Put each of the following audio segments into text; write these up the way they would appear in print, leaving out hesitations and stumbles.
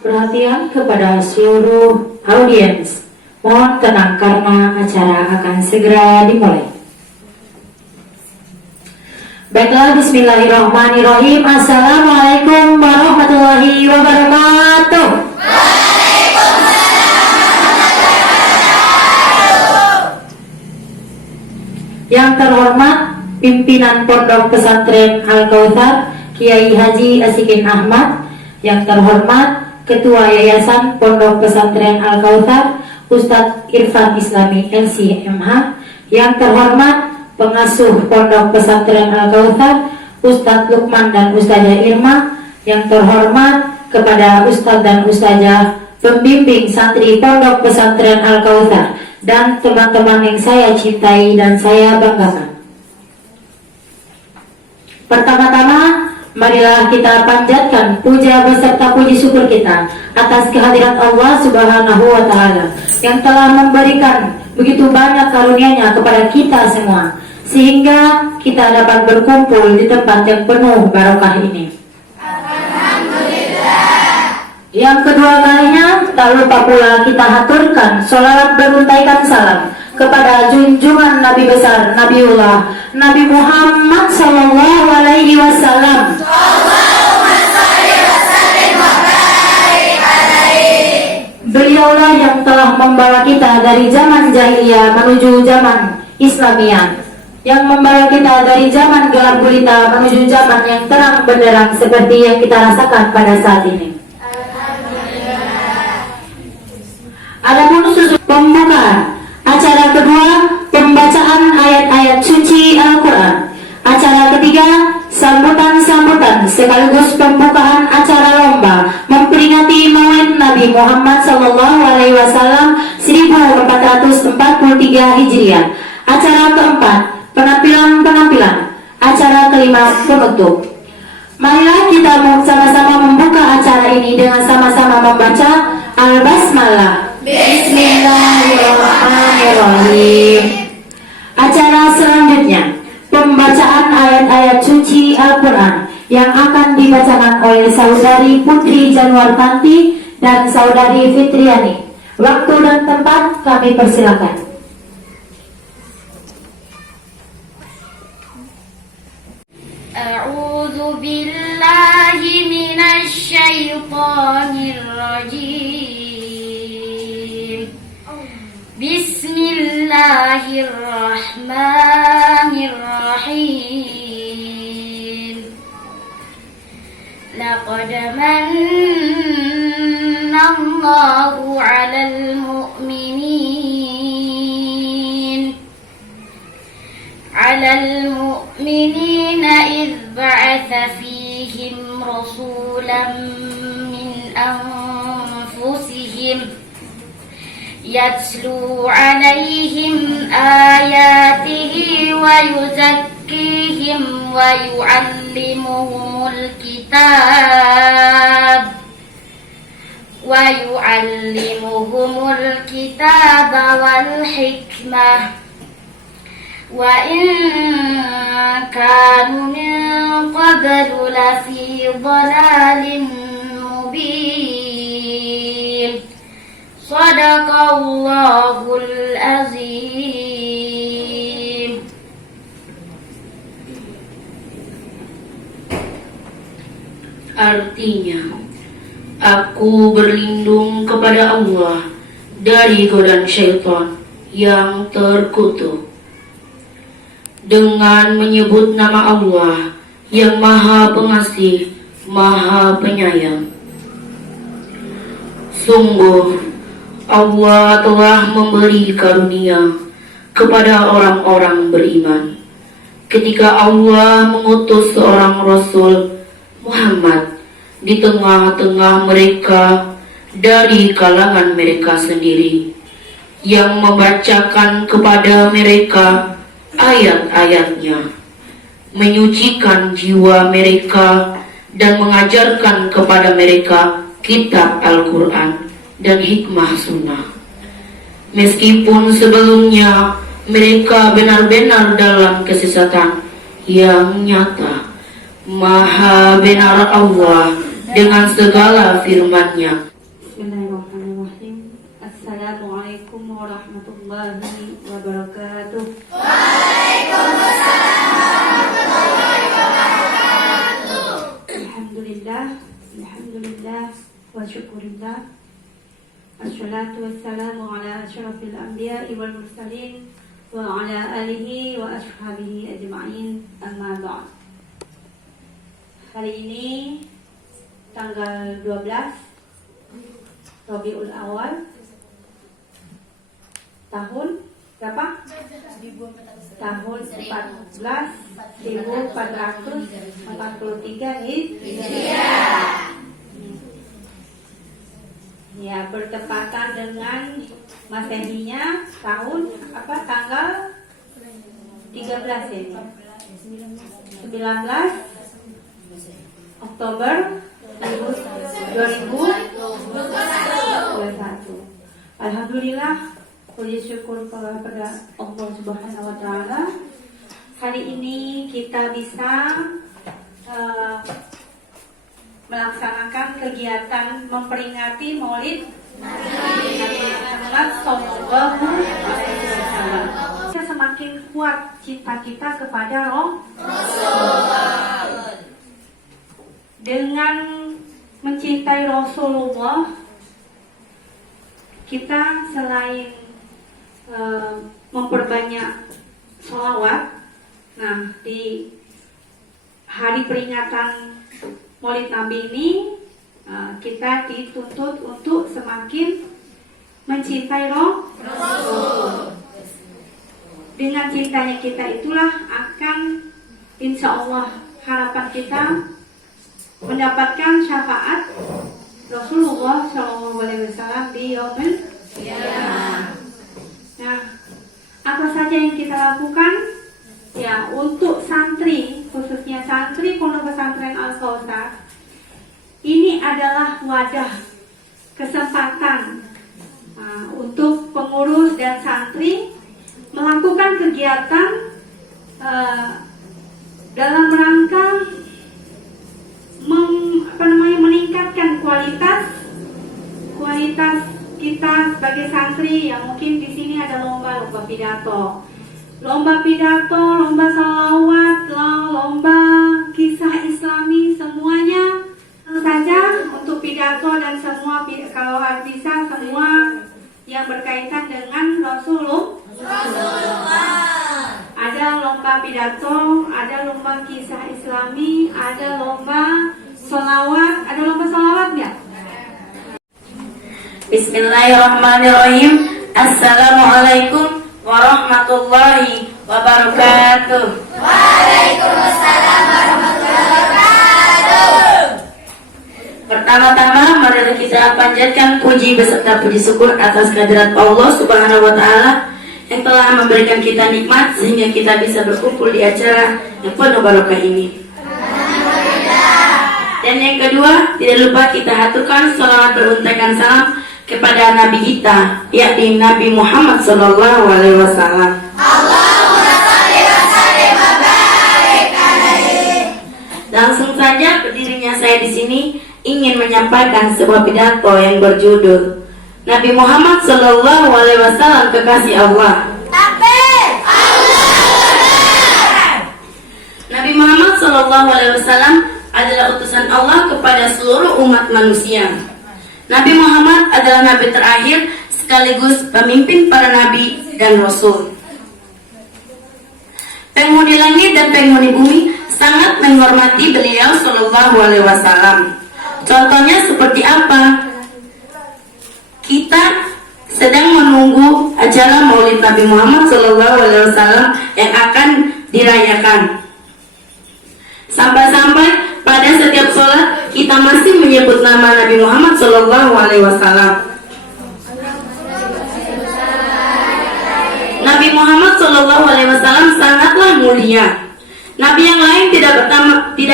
Perhatian kepada seluruh audiens, mohon tenang karena acara akan segera dimulai. Baiklah, bismillahirrahmanirrahim. Assalamualaikum warahmatullahi wabarakatuh. Yang terhormat pimpinan Pondok Pesantren Al-Kautsar Kiai Haji Asikin Ahmad, yang terhormat Ketua Yayasan Pondok Pesantren Al-Kautsar Ustadz Irfan Islami LC-MH, yang terhormat Pengasuh Pondok Pesantren Al-Kautsar Ustadz Lukman dan Ustazah Irma, yang terhormat kepada Ustadz dan Ustazah pembimbing santri Pondok Pesantren Al-Kautsar dan teman-teman yang saya cintai dan saya banggakan. Pertama-tama, marilah kita panjatkan puja beserta puji syukur kita atas kehadiran Allah Subhanahu wa Ta'ala yang telah memberikan begitu banyak karunia-Nya kepada kita semua, sehingga kita dapat berkumpul di tempat yang penuh barokah ini. Yang kedua kalinya, tak lupa pula kita haturkan sholawat beruntaikan salam kepada junjungan Nabi besar Nabiullah Nabi Muhammad Sallallahu Alaihi Wasallam. Beliaulah yang telah membawa kita dari zaman jahiliyah menuju zaman Islamiyah, yang membawa kita dari zaman gelap gulita menuju zaman yang terang benderang seperti yang kita rasakan pada saat ini. Adapun pembukaan acara kedua, pembacaan ayat-ayat suci Al-Quran. Acara ketiga, sambutan-sambutan sekaligus pembukaan acara lomba memperingati Maulid Nabi Muhammad SAW 1443 Hijriah. Acara keempat, penampilan-penampilan. Acara kelima, penutup. Marilah kita sama-sama membuka acara ini dengan sama-sama membaca Al-Basmalah. Bismillahirrahmanirrahim. Acara selanjutnya, pembacaan ayat-ayat suci Al-Quran yang akan dibacakan oleh Saudari Putri Januartanti dan Saudari Fitriani. Waktu dan tempat kami persilakan. A'udzu billahi minasy syaithanir rajim. Bismillahirrahmanirrahim. Laqad manna Allahu 'alal mu'minina idh ba'atha fihim rasulan min anfusihim يتلو عليهم آياته ويزكيهم ويعلمهم الكتاب والحكمة وإن كانوا من قبل لفي ضلال مبين. Sadaqallahul azim. Artinya, aku berlindung kepada Allah dari godaan syaitan yang terkutuk dengan menyebut nama Allah yang Maha Pengasih, Maha Penyayang. Sungguh Allah telah memberi karunia kepada orang-orang beriman ketika Allah mengutus seorang Rasul Muhammad di tengah-tengah mereka dari kalangan mereka sendiri, yang membacakan kepada mereka ayat-ayatnya, menyucikan jiwa mereka dan mengajarkan kepada mereka kitab Al-Quran dan hikmah sunnah. Meskipun sebelumnya mereka benar-benar dalam kesesatan yang nyata, Maha benar Allah dengan segala firman-Nya warahmatullahi wabarakatuh. Alhamdulillah wa syukurillah. Assalatu wassalamu ala asyrafil anbiya'i wal mursalin wa ala alihi wa ashabihi ajma'in, amma ba'd. Hari ini tanggal 12 Rabiul Awal tahun berapa? Tahun 1443 Hijriah. Ya, bertepatan dengan Masehinya tahun apa? Tanggal 13 ini. 19 Oktober 2021. Alhamdulillah, puji syukur kepada Allah Subhanahu wa taala. Hari ini kita bisa melaksanakan kegiatan memperingati Maulid Nabi Muhammad Sallallahu Alaihi Wasallam. Kita semakin kuat cinta kita kepada Rasulullah. Dengan mencintai Rasulullah, kita selain memperbanyak sholawat. Nah, di hari peringatan Maulid Nabi ini kita dituntut untuk semakin mencintai Rasul. Dengan cintanya kita itulah akan, insya Allah, harapan kita mendapatkan syafaat Rasulullah SAW di yaumil qiyamah. Nah, apa saja yang kita lakukan? Ya, untuk santri, khususnya santri Pondok Pesantren Al-Kautsar, ini adalah wadah kesempatan untuk pengurus dan santri melakukan kegiatan dalam rangka meningkatkan kualitas kita sebagai santri. Yang mungkin di sini ada lomba pidato, lomba salawat, lomba kisah Islami, semuanya saja untuk pidato dan semua, kalau bisa semua yang berkaitan dengan Rasulullah. Ada lomba pidato, ada lomba kisah Islami, ada lomba salawat. Ada lomba salawat nggak? Bismillahirrahmanirrahim. Assalamualaikum warahmatullahi wabarakatuh. Waalaikumsalam warahmatullahi wabarakatuh. Pertama-tama mari kita panjatkan puji beserta puji syukur atas kehadirat Allah Subhanahu wa taala yang telah memberikan kita nikmat sehingga kita bisa berkumpul di acara yang penuh barokah ini. Dan yang kedua, tidak lupa kita haturkan salawat beruntakan salam kepada Nabi kita, yakni Nabi Muhammad Sallallahu Alaihi Wasallam. Allahumma shalli wa sallim wa barik alaihi. Langsung saja berdirinya saya di sini ingin menyampaikan sebuah pidato yang berjudul Nabi Muhammad Sallallahu Alaihi Wasallam kekasih Allah. Takbir! Allah! Nabi Muhammad Sallallahu Alaihi Wasallam adalah utusan Allah kepada seluruh umat manusia. Nabi Muhammad adalah nabi terakhir sekaligus pemimpin para nabi dan rasul. Penghuni langit dan penghuni bumi sangat menghormati beliau Sallallahu Alaihi Wasallam. Contohnya seperti apa? Kita sedang menunggu acara Maulid Nabi Muhammad Sallallahu Alaihi Wasallam yang akan dirayakan. Sampai-sampai pada setiap sholat kita masih menyebut nama Nabi Muhammad Sallallahu Alaihi Wasallam. Nabi Muhammad Sallallahu Alaihi Wasallam sangatlah mulia. Nabi yang lain tidak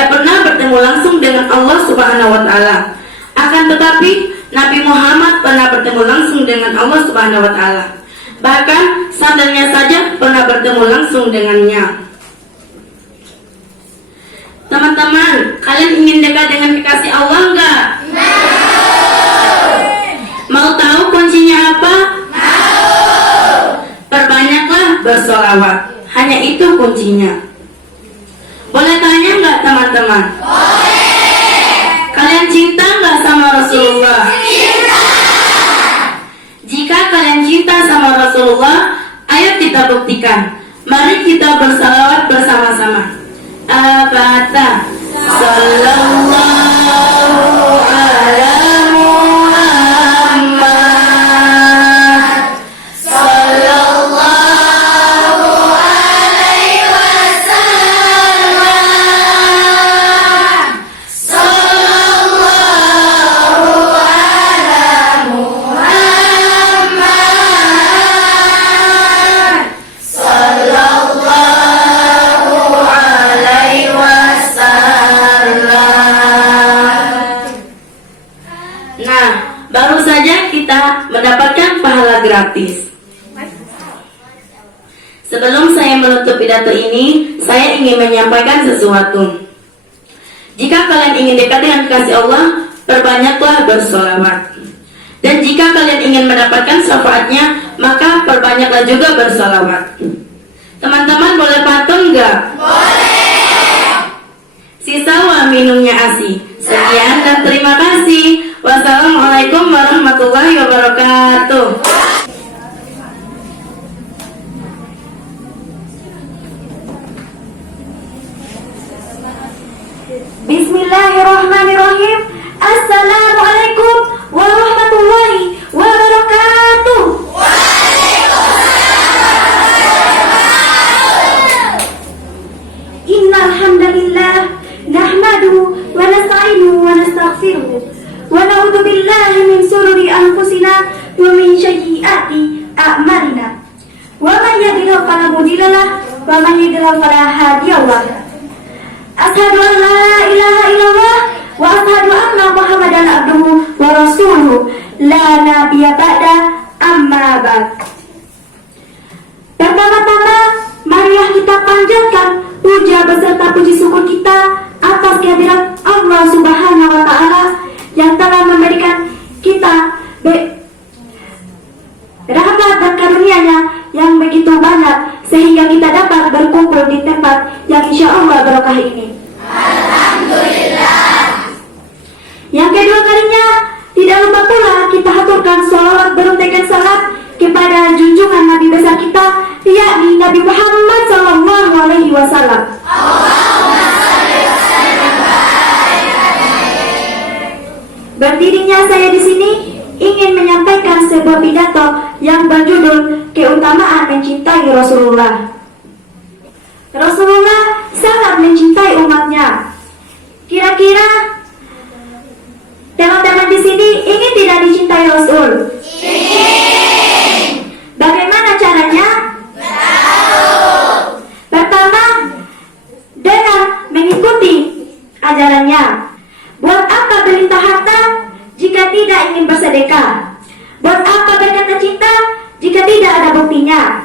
pernah bertemu langsung dengan Allah Subhanahu Wa Taala. Akan tetapi Nabi Muhammad pernah bertemu langsung dengan Allah Subhanahu Wa Taala. Bahkan sandalnya saja pernah bertemu langsung dengannya. Teman-teman, kalian ingin dekat dengan kekasih Allah enggak? Mau tahu kuncinya apa? bersolawat. Hanya itu kuncinya. Boleh tanya nggak teman-teman? Boleh. Kalian cinta nggak sama Rasulullah? Cinta. Jika kalian cinta sama Rasulullah, ayo kita buktikan. Mari kita bersalawat bersama-sama. Al-Fatihah. Sallallahu ala Muhammad. Sallallahu alaihi wasallam. Sallallahu ala Muhammad. Sallallahu alaihi wasallam. Nah, baru saja kita mendapatkan pahala gratis. Sebelum saya menutup pidato ini, saya ingin menyampaikan sesuatu. Jika kalian ingin dekat dengan kasih Allah, perbanyaklah bersolawat. Dan jika kalian ingin mendapatkan syafaatnya, maka perbanyaklah juga bersolawat. Teman-teman boleh pantun nggak? Boleh. Sisa minumnya ASI. Sekian dan terima kasih. Wassalamualaikum warahmatullahi wabarakatuh. Bismillahirrahmanirrahim. Assalamualaikum warahmatullahi wabarakatuh. Innal hamdalillah nahmaduhu wa nasta'inuhu wa nastaghfiruh wa na'udzu billahi min shururi anfusina wa min sayyiati a'malina. Wa man yahdihillahu fala mudilla lahu wa man yudlil fala hadiya lahu. Asyhadu an la ilaha illallah wa asyhadu anna Muhammadan abduhu wa rasuluh la nabiyya ba'da amma ba'd. Pertama-tama, marilah kita panjatkan puja beserta puji syukur kita atas kehadirat Allah Subhanahu wa taala yang telah memberikan kita rahmat dan karunia-Nya yang begitu banyak sehingga kita dapat berkumpul di tempat yang insya Allah berkah ini. Alhamdulillah. Yang kedua kalinya, tidak lupa pula kita haturkan sholawat beruntukkan salat kepada junjungan Nabi besar kita, yakni Nabi Muhammad Sallallahu Alaihi Wasallam. Berdirinya saya di sini ingin menyampaikan sebuah pidato yang berjudul keutamaan mencintai Rasulullah. Rasulullah sangat mencintai umatnya. Kira-kira teman-teman di sini ingin tidak dicintai Rasul? Ingin. Bagaimana caranya? Pertama, dengan mengikuti ajarannya. Buat apa berlimpah harta jika tidak ingin bersedekah? Buat apa berkata cinta jika tidak ada buktinya?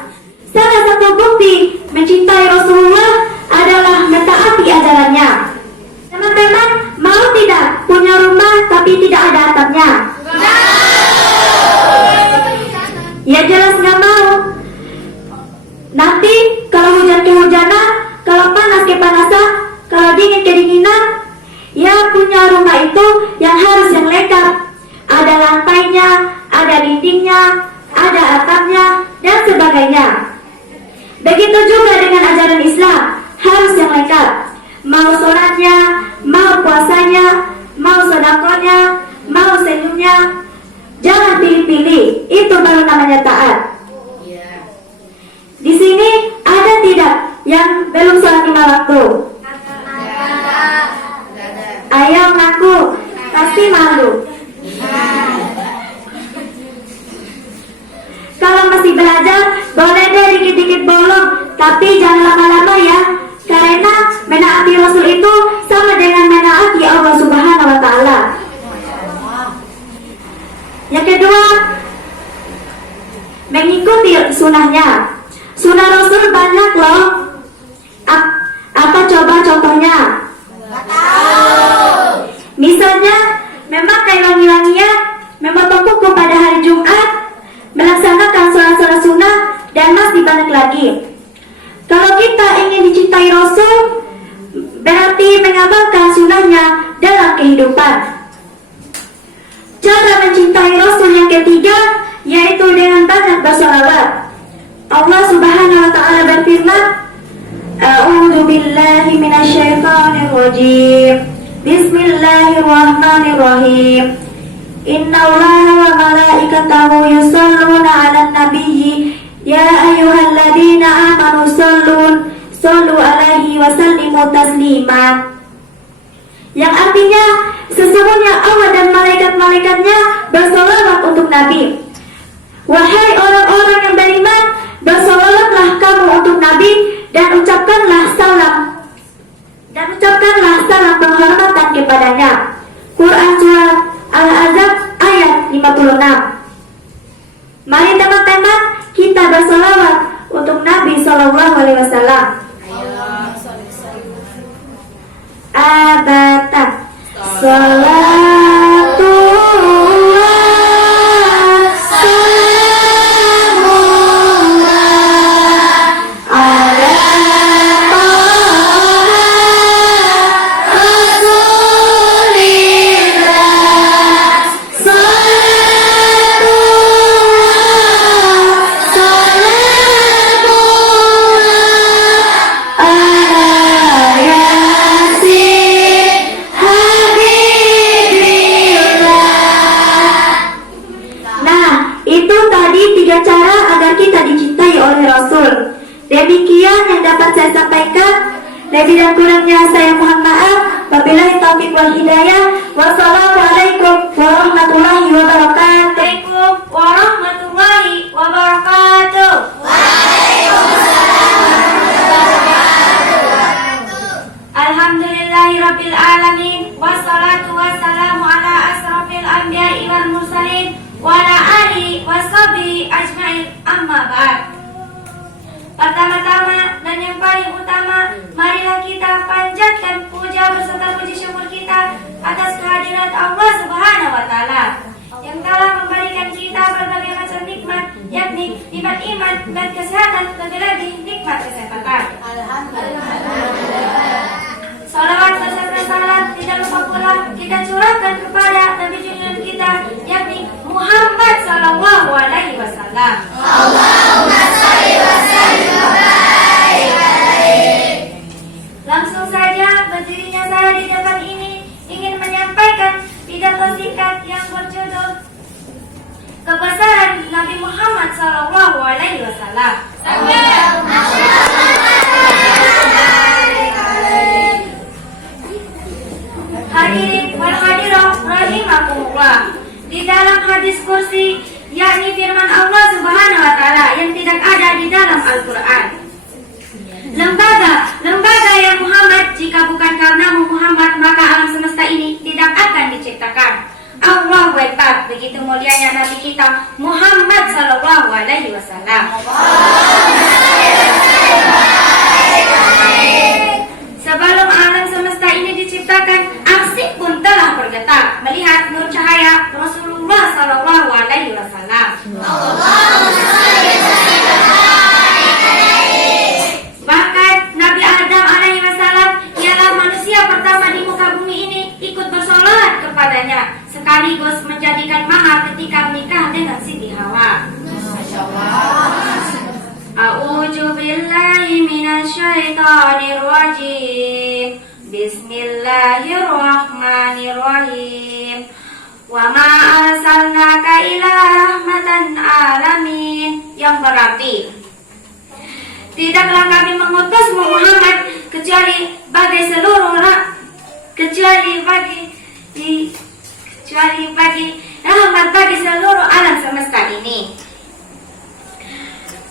Salah satu bukti mencintai Rasulullah adalah mentaati ajarannya. Teman-teman, mau tidak punya rumah tapi tidak ada atapnya? Ya jelas nggak mau. Nanti kalau hujan kehujanan, kalau panas kepanasan, kalau dingin kedinginan, ya punya rumah itu yang harus yang lengkap. Ada lantainya, ada dindingnya, ada atapnya, dan sebagainya. Begitu juga dengan ajaran Islam, harus yang lengkap. Mau sholatnya, mau puasanya, mau sedekahnya, mau senyumnya, jangan pilih-pilih. Itu baru namanya taat. Di sini ada tidak yang belum sholat 5 waktu? Ayo ngaku, pasti malu. Kalau masih belajar, boleh deh dikit-dikit bolong, tapi jangan lama-lama ya. Karena menaati Rasul itu sama dengan menaati Allah Subhanahu wa taala. Yang kedua, mengikuti sunnahnya. Sunnah Rasul banyak loh. Apa coba contohnya? Misalnya, memakai wangi-wangian, memotong kuku pada hari Jumat, melaksanakan sholat-sholat sunnah, dan masih banyak lagi. Kalau kita ingin dicintai Rasul, berarti mengamalkan sunnahnya dalam kehidupan. Cara mencintai Rasul yang ketiga yaitu dengan banyak bersalawat. Allah Subhanahu wa taala berfirman, A'udzu billahi minasyaitonir rajim. Bismillahirrahmanirrahim. Innallaha wa malaikatahu yusholluna 'alan nabiyyi ya ayyuhalladzina amanu shallu 'alaihi wa sallimu taslima. Yang artinya sesungguhnya Allah dan malaikat-malaikatnya bersalawat untuk Nabi. Wahai orang-orang yang beriman, bersalawatlah kamu untuk Nabi dan ucapkanlah salam penghormatan kepadanya. Quran Surah Al-Ahzab ayat 56. Mari teman-teman kita bersalawat untuk Nabi Sallallahu Alaihi Wasallam. Abata salatu Demikian yang dapat saya sampaikan. Lebih dan kurangnya saya mohon maaf. Wabillahi taufiq wal hidayah. Wassalamualaikum warahmatullahi wabarakatuh. Waalaikumsalam warahmatullahi wabarakatuh. Alhamdulillahirabbil alamin. Wassalatu wassalamu ala asrofil anbiya'i wal mursalin wa ala alihi washabihi ajmain. Amma ba'd. Pertama-tama dan yang paling utama, marilah kita panjatkan puja beserta puji syukur kita atas kehadirat Allah Subhanahu wa taala yang telah memberikan kita berbagai macam nikmat, yakni nikmat iman dan kesehatan, lebih lagi nikmat kesehatan. Salawat beserta salam tidak lupa pula kita curahkan kepada Nabi junjungan kita, yakni Muhammad Sallallahu Alaihi Wasallam. Allahumma shalli wa sallim wa barik alaihi. Langsung saja berdirinya saya di depan ini ingin menyampaikan pidato singkat yang berjudul Kebesaran Nabi Muhammad Sallallahu Alaihi Wasallam. Hadirin wal hadirat rahimakumullah. Di dalam hadis kursi, yakni firman Allah Subhanahu wa taala yang tidak ada di dalam Al-Qur'an. Lembaga yang Muhammad, jika bukan karenamu Muhammad, maka alam semesta ini tidak akan diciptakan. Allahu Akbar. Begitu mulianya Nabi kita Muhammad Sallallahu Alaihi Wasallam. Sebelum alam semesta ini diciptakan, arsy pun telah bergetar melihat nur cahaya Rasulullah Sallallahu Alaihi Wasallam. Bahkan Nabi Adam Alaihi Wasallam ialah manusia pertama di muka bumi ini ikut bersolat kepadanya, sekaligus menjadikan mahar ketika menikah dengan Siti Hawa. A'udzu billahi minasyaitonir rajim. Bismillahirrahmanirrahim. Wa ma arsalnaka ila rahmatan alamin, yang berarti tidaklah kami mengutusmu Muhammad kecuali bagi rahmat bagi seluruh alam semesta ini.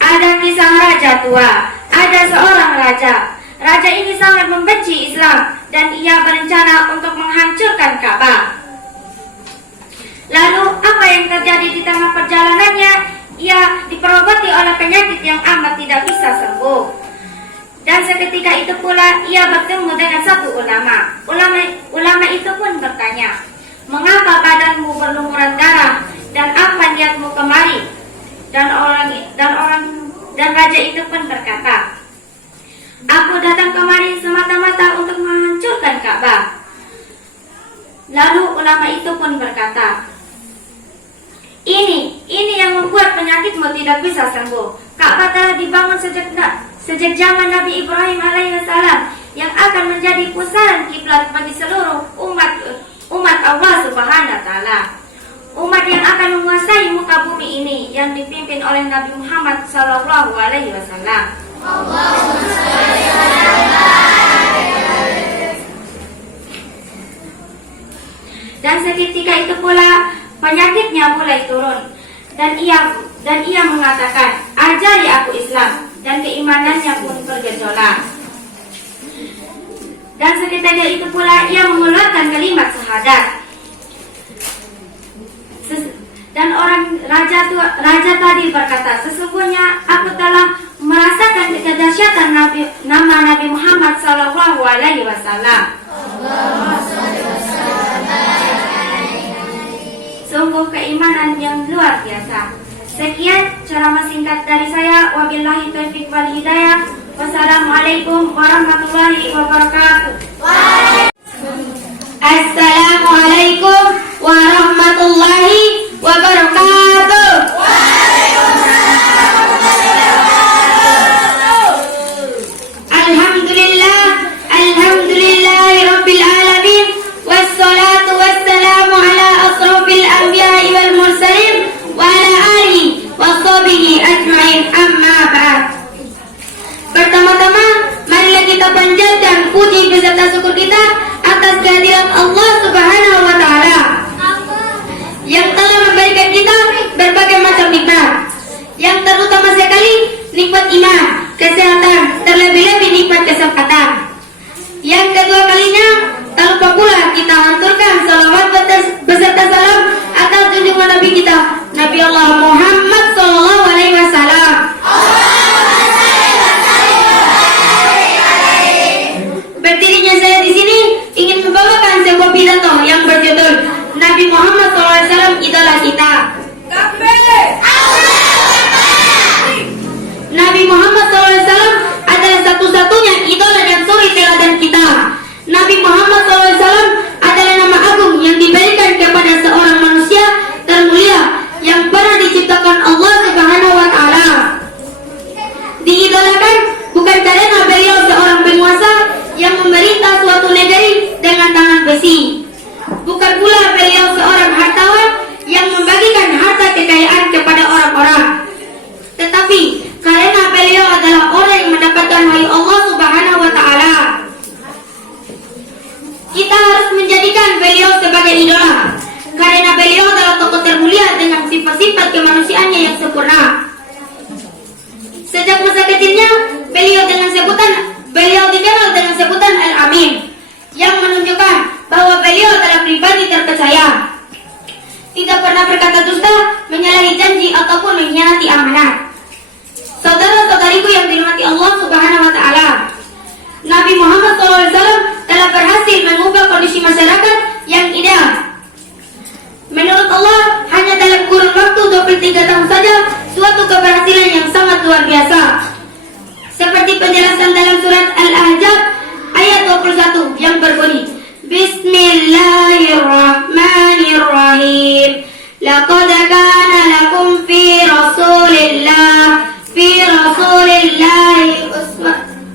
Ada kisah raja tua. Ada seorang raja. Raja ini sangat membenci Islam dan ia berencana untuk menghancurkan Ka'bah. Lalu apa yang terjadi di tengah perjalanannya? Ia diperobati oleh penyakit yang amat tidak bisa sembuh. Dan seketika itu pula ia bertemu dengan satu ulama. Ulama itu pun bertanya, "Mengapa badanmu berlumuran darah dan apa niatmu kemari?" Dan Dan raja itu pun berkata, "Aku datang kemari semata-mata untuk menghancurkan Ka'bah." Lalu ulama itu pun berkata, Ini yang membuat penyakitmu tidak bisa sembuh. Ka'bah telah dibangun sejak zaman Nabi Ibrahim alaihissalam, yang akan menjadi pusaran kiblat bagi seluruh umat Allah Subhanahu wa taala. Umat yang akan menguasai muka bumi ini yang dipimpin oleh Nabi Muhammad sallallahu alaihi wasallam. Dan seketika itu pula penyakitnya mulai turun, dan ia mengatakan, "Ajari aku Islam," dan keimanannya pun bergejolak. Dan seketika itu pula ia mengeluarkan kalimat syahadat. Dan raja tadi berkata, "Sesungguhnya aku telah merasakan kedahsyatan nama Nabi Muhammad sallallahu alaihi wasallam. Sungguh keimanan yang luar biasa." Sekian ceramah singkat dari saya. Wabillahi taufiq wal hidayah. Wassalamualaikum warahmatullahi wabarakatuh. Assalamualaikum warahmatullahi wabarakatuh. Alhamdulillahirabbil alamin, wassalatu wassalamu ala asrofil anbiya'i wal mursalin wa ala alihi washabihi ajmain, amma ba'd. Pertama-tama, marilah kita panjatkan puji beserta syukur kita atas kehadiran Allah Subhanahu wa taala yang telah memberikan kita berbagai macam nikmat. Yang terutama sekali nikmat iman, kesehatan, terlebih-lebih nikmat kesempatan. Yang kedua kalinya, tak lupa pula kita haturkan salawat beserta salam atas junjungan Nabi kita, Nabi Allah Muhammad sallallahu alaihi wasallam. Berdirinya saya di sini ingin membawakan sebuah pidato yang berjudul Nabi Muhammad SAW idola kita. Nabi Muhammad SAW adalah satu-satunya idola dan suri teladan kita. Nabi Muhammad SAW adalah nama agung yang diberikan kepada seorang manusia termulia yang pernah diciptakan Allah Subhanahu wa taala. Diidolakan bukan karena beliau seorang penguasa yang memerintah suatu negeri dengan tangan besi. Bukan pula beliau seorang hartawan yang membagikan harta kekayaan kepada orang-orang. Tetapi karena beliau adalah orang yang mendapatkan wahyu Allah Subhanahu wa taala. Kita harus menjadikan beliau sebagai idola, karena beliau adalah tokoh termulia dengan sifat-sifat kemanusiaannya yang sempurna. Sejak masa kecilnya, beliau dikenal dengan sebutan Al-Amin, yang menunjukkan bahwa beliau adalah pribadi terpercaya. Tidak pernah berkata dusta, menyalahi janji ataupun mengkhianati amanah. Saudara-saudariku yang dirahmati Allah Subhanahu wa taala, Nabi Muhammad SAW telah berhasil mengubah kondisi masyarakat yang ideal. Menurut Allah, hanya dalam kurun waktu 23 tahun saja suatu keberhasilan yang sangat luar biasa. Seperti penjelasan dalam surat Al-Ahzab ayat 21 yang berbunyi, Bismillahirrahmanirrahim. Laqad kana lakum fi Rasulillahi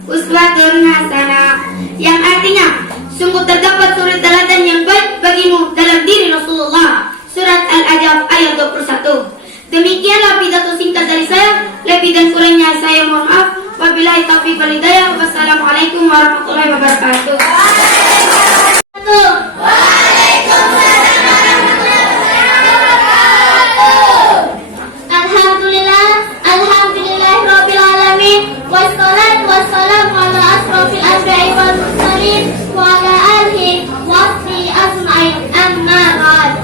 uswatun hasanah, yang artinya sungguh terdapat suri teladan yang baik bagimu dalam diri Rasulullah. Surat Al-Ahzab ayat 21. Demikianlah pidato singkat dari saya. Lebih dan kurangnya saya mohon maaf. Wabillahi taufiq wal hidayah. Wassalamualaikum warahmatullahi wabarakatuh. Alhamdulillahirabbil alamin, wassalatu wassalamu ala asrofil anbiya'i wal mursalin wa ala alihi washabihi ajmain, amma ba'd.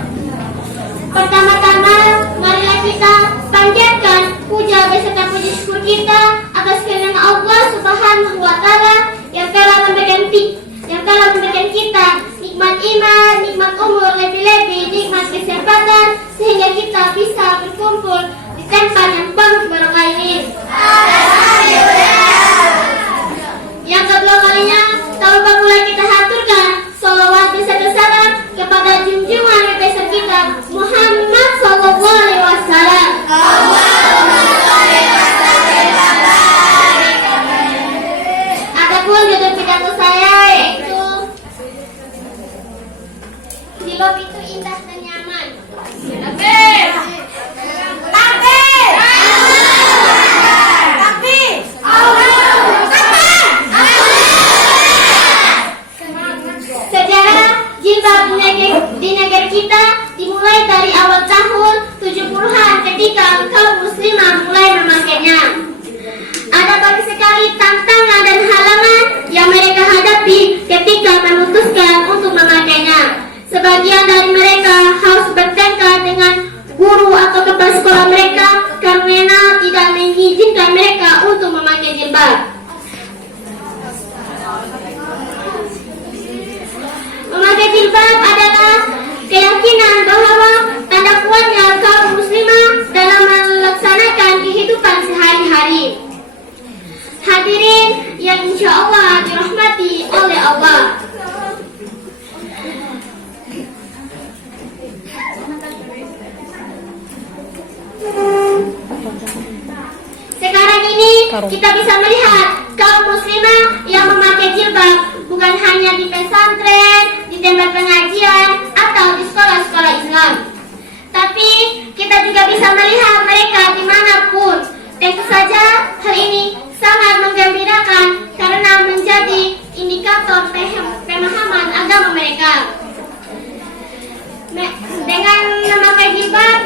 Pertama-tama, marilah kita panjatkan puja beserta puji syukur kita atas kehadiran Allah Subhanahu wa taala yang telah memberikan kita nikmat iman, nikmat umur, lebih-lebih nikmat kesehatan, sehingga kita bisa berkumpul di tempat yang penuh barokah ini. sekali tantangan dan halangan yang mereka hadapi ketika memutuskan untuk memakainya. Sebagian dari mereka harus bertengkar dengan guru atau kepala sekolah mereka karena tidak mengizinkan mereka untuk memakai jilbab. Memakai jilbab adalah keyakinan bahwa tanda kuatnya kaum muslimah dalam melaksanakan kehidupan sehari-hari. Hadirin yang insya Allah dirahmati oleh Allah. Sekarang ini kita bisa melihat kaum muslimah yang memakai jilbab bukan hanya di pesantren, di tempat pengajian, atau di sekolah-sekolah Islam. Tapi kita juga bisa melihat mereka dimanapun. Tentu saja hal ini sangat menggembirakan karena menjadi indikator pemahaman agama mereka. Dengan memakai jilbab,